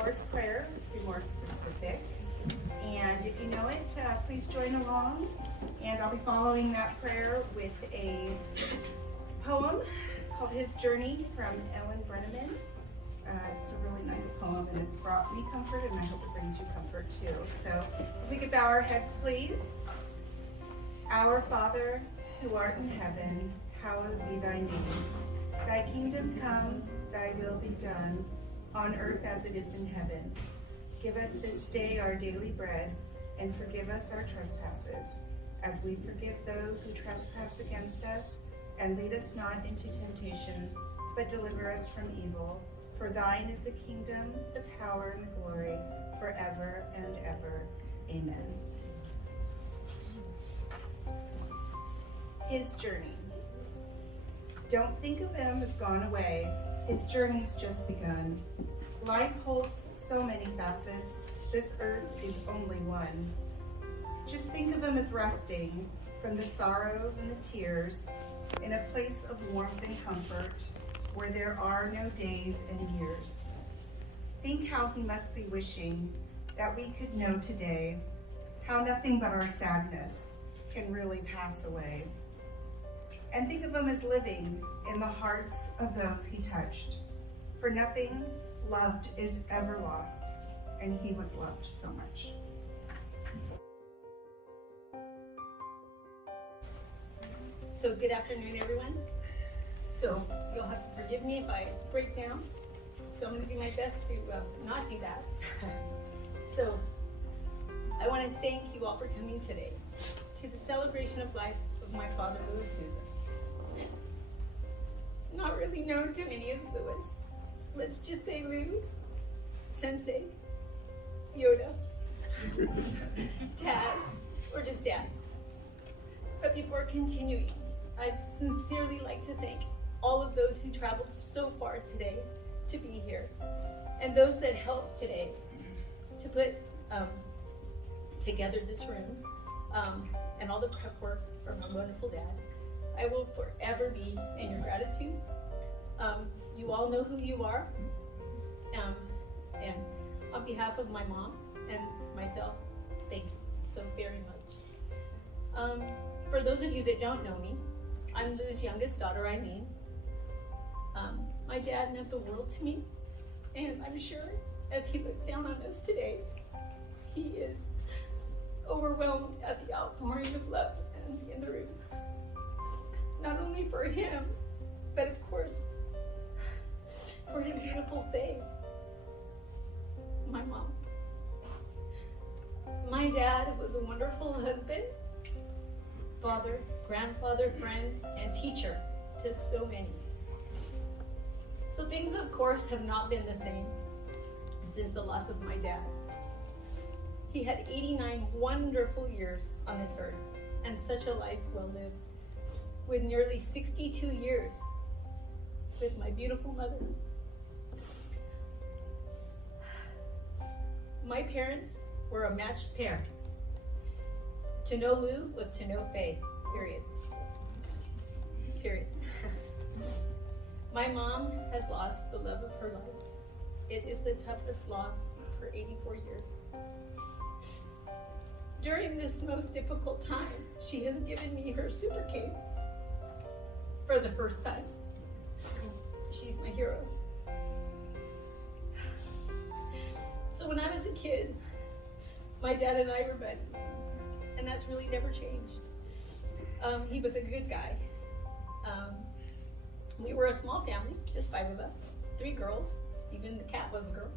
Lord's Prayer, to be more specific. And if you know it, please join along. And I'll be following that prayer with a poem called His Journey from Ellen Brenneman. It's a really nice poem, and it brought me comfort, and I hope it brings you comfort too. So if we could bow our heads, please. Our Father, who art in heaven, hallowed be thy name. Thy kingdom come, thy will be done, on earth as it is in heaven. Give us this day our daily bread, and forgive us our trespasses, as we forgive those who trespass against us. And lead us not into temptation, but deliver us from evil. For thine is the kingdom, the power, and the glory, forever and ever. Amen. His journey. Don't think of him as gone away. His journey's just begun. Life holds so many facets. This earth is only one. Just think of him as resting from the sorrows and the tears in a place of warmth and comfort where there are no days and years. Think how he must be wishing that we could know today how nothing but our sadness can really pass away. And think of him as living in the hearts of those he touched. For nothing loved is ever lost, and he was loved so much. So good afternoon, everyone. So you'll have to forgive me if I break down. So I'm going to do my best to not do that. So I want to thank you all for coming today to the celebration of life of my father, Souza. Not really known to many as Louis. Let's just say Lou, Sensei, Yoda, Taz, or just Dad. But before continuing, I'd sincerely like to thank all of those who traveled so far today to be here, and those that helped today to put together this room, and all the prep work from my wonderful dad. I will forever be in your gratitude. You all know who you are, and on behalf of my mom and myself, thank you so very much. For those of you that don't know me, I'm Lou's youngest daughter, Eileen. My dad meant the world to me, and I'm sure as he looks down on us today, he is overwhelmed at the outpouring of love in the room. Not only for him, but of course, for his beautiful Faye, my mom. My dad was a wonderful husband, father, grandfather, friend, and teacher to so many. So things, of course, have not been the same since the loss of my dad. He had 89 wonderful years on this earth, and such a life well lived, with nearly 62 years with my beautiful mother. My parents were a matched pair. To know Lou was to know Faye, period. Period. My mom has lost the love of her life. It is the toughest loss for 84 years. During this most difficult time, she has given me her super cape for the first time. She's my hero. So when I was a kid, my dad and I were buddies, and that's really never changed. He was a good guy. We were a small family, just 5 of us, 3 girls, even the cat was a girl.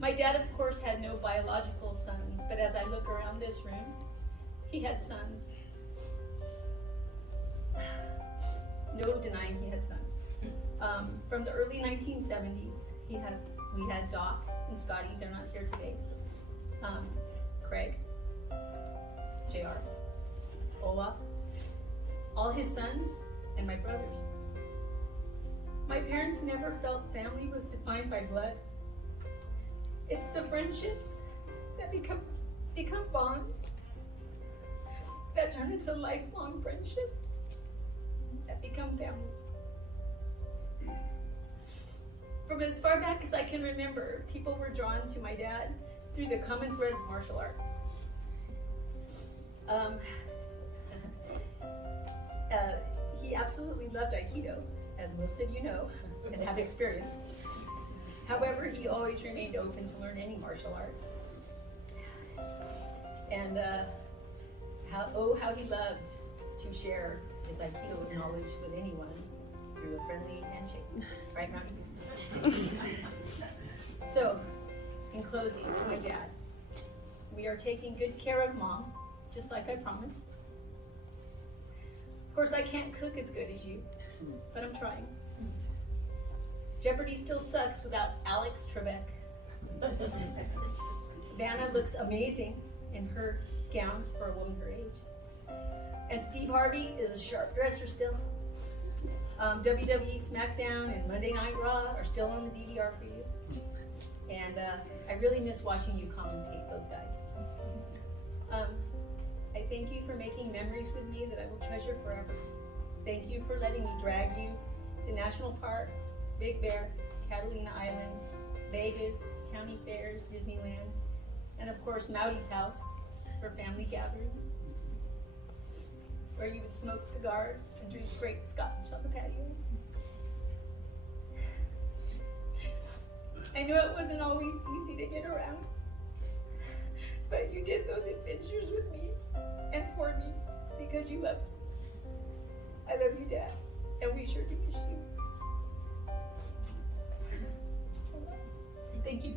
My dad, of course, had no biological sons, but as I look around this room, he had sons. No denying he had sons. From the early 1970s, we had Doc and Scotty, they're not here today. Craig, JR, Olaf, all his sons, and my brothers. My parents never felt family was defined by blood. It's the friendships that become bonds, that turn into lifelong friendships, that become family. From as far back as I can remember, people were drawn to my dad through the common thread of martial arts. He absolutely loved Aikido, as most of you know and have experienced. However, he always remained open to learn any martial art. And how he loved to share his Aikido knowledge with anyone through a friendly handshake. Right, Ronnie? So, in closing, to my dad, we are taking good care of Mom, just like I promised. Of course, I can't cook as good as you, but I'm trying. Jeopardy still sucks without Alex Trebek. Vanna looks amazing in her gowns for a woman her age. And Steve Harvey is a sharp dresser still. WWE SmackDown and Monday Night Raw are still on the DVR for you. And I really miss watching you commentate those guys. I thank you for making memories with me that I will treasure forever. Thank you for letting me drag you to national parks, Big Bear, Catalina Island, Vegas, county fairs, Disneyland, and of course Maudy's house for family gatherings, where you would smoke cigars and drink great scotch on the patio. I know it wasn't always easy to get around, but you did those adventures with me and for me because you loved me. I love you, Dad, and we sure do miss you. Thank you.